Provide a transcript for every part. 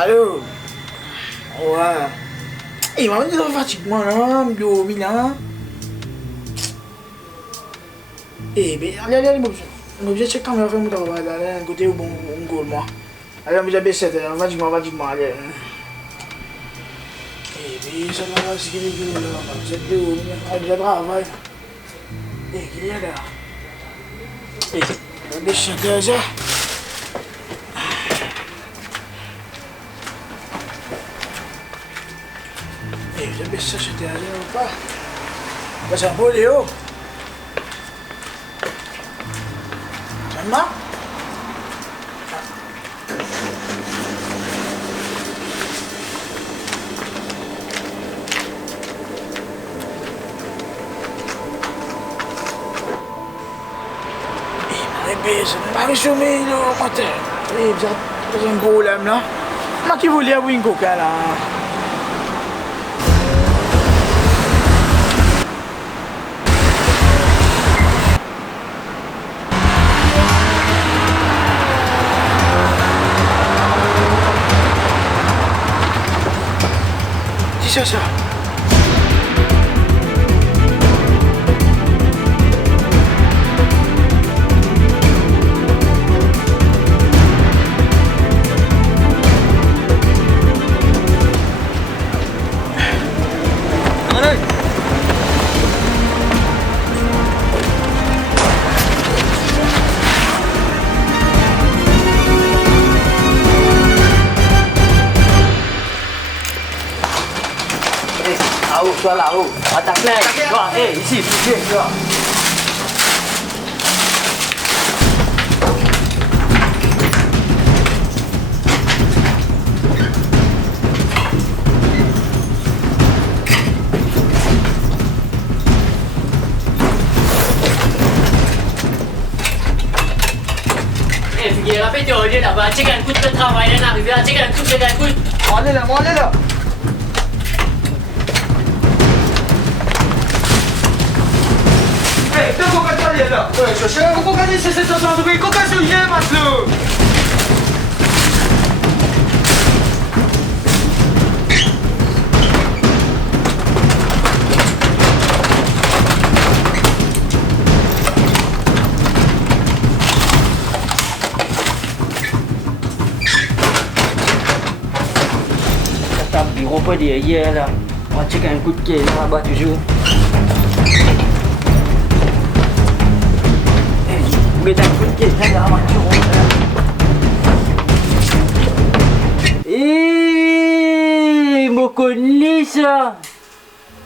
Allô? Ouais. Il m'a dit de fatiguement là, je suis là. Mais allez, je vais checker quand même faire mon travail là, côté où bon goal moi. Allez, je vais baisser, fatiguement, allez. Mais ça va, c'est qu'il est là, c'est où, je travaille. Qu'il est là. Je vais baisser ça. Je vais baisser ça, ou pas? C'est un beau Léo. Maman? Je suis chômé le matin. J'ai un gros lame là. Moi qui voulais avoir une coca là. C'est ça. Toi là-haut, à ta fenêtre, tu vois, ici, plus bien, tu vois. Figure, rappelle-toi, on est là-bas, check un coup de travail, on est arrivé, check un coup. On est là. chercher un gros cadet, c'est 760 degrés, coca sur hier, maintenant. Bureau pas derrière là. On va checker un coup de pied là-bas toujours. Vous mettez un coup de pied là, on va toujours. Eh, me connais ça.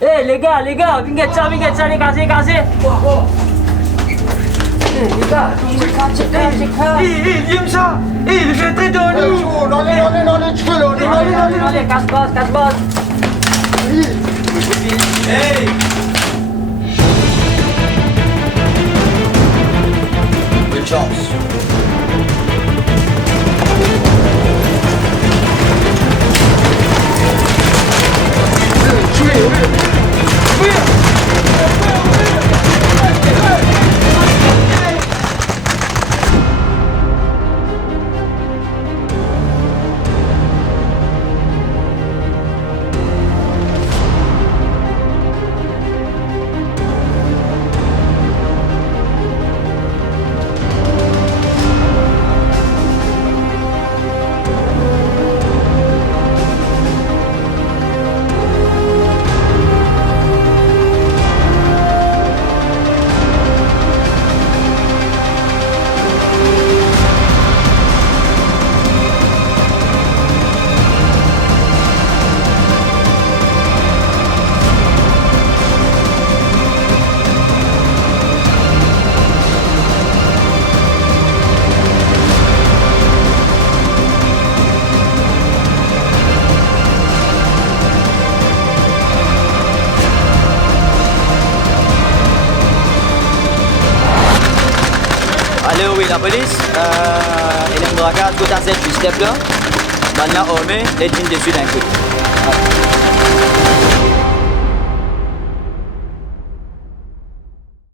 Eh les gars, venez ça, les casser. Les gars, il aime ça. Il fait très dans nous. Non, tu peux allez, casse-bosse. Hey. Bonne chance. Allô, oui, la police. Il y a un braquage côté à cette Shoestep là. Maintenant, on met les jeans dessus d'un coup.